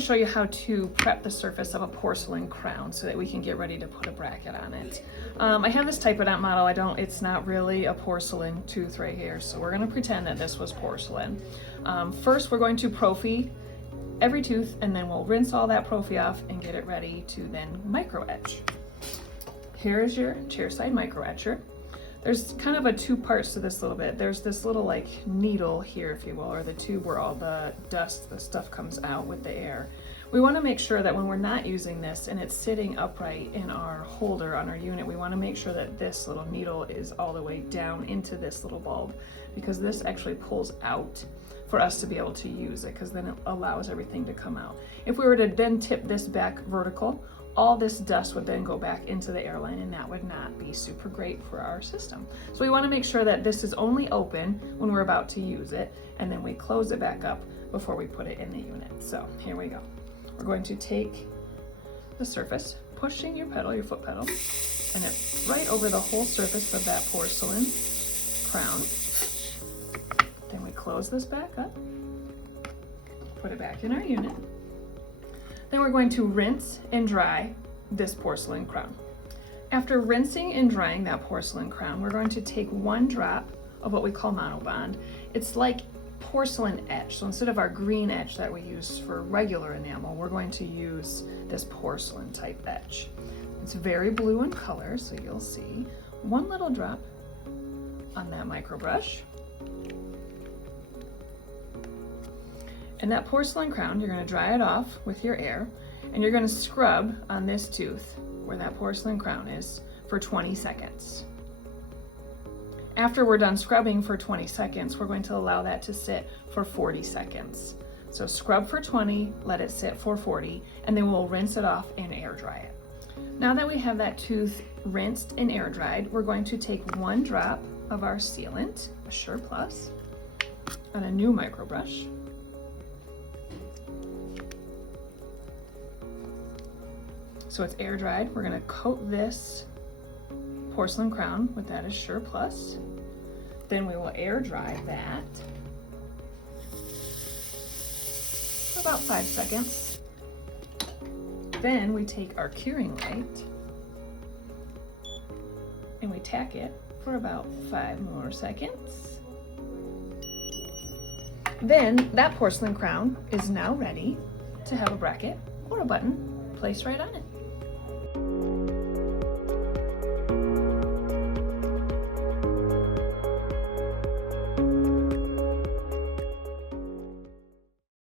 to show you how to prep the surface of a porcelain crown so that we can get ready to put a bracket on it. I have this Typodont model. It's not really a porcelain tooth right here, so we're going to pretend that this was porcelain. First, we're going to prophy every tooth, and then we'll rinse all that prophy off and get it ready to then micro etch. Here is your chairside micro etcher. There's kind of a two parts to this little bit. There's this little like needle here, if you will, or the tube where all the dust, the stuff comes out with the air. We want to make sure that when we're not using this and it's sitting upright in our holder on our unit, we want to make sure that this little needle is all the way down into this little bulb, because this actually pulls out for us to be able to use it, because then it allows everything to come out. If we were to then tip this back vertical, all this dust would then go back into the airline, and that would not be super great for our system. So we want to make sure that this is only open when we're about to use it, and then we close it back up before we put it in the unit. So here we go. We're going to take the surface, pushing your pedal, your foot pedal, and it's right over the whole surface of that porcelain crown. Then we close this back up, put it back in our unit. Then we're going to rinse and dry this porcelain crown. After rinsing and drying that porcelain crown, we're going to take 1 drop of what we call monobond. It's like porcelain etch. So instead of our green etch that we use for regular enamel, we're going to use this porcelain type etch. It's very blue in color, so you'll see 1 little drop on that micro brush. And that porcelain crown, you're going to dry it off with your air, and you're going to scrub on this tooth where that porcelain crown is for 20 seconds. After we're done scrubbing for 20 seconds, we're going to allow that to sit for 40 seconds. So scrub for 20, let it sit for 40, and then we'll rinse it off and air dry it. Now that we have that tooth rinsed and air dried, we're going to take 1 drop of our sealant, a Sure Plus, on a new micro brush. So it's air dried. We're going to coat this porcelain crown with that Assure Plus. Then we will air dry that for about 5 seconds. Then we take our curing light and we tack it for about 5 more seconds. Then that porcelain crown is now ready to have a bracket or a button placed right on it.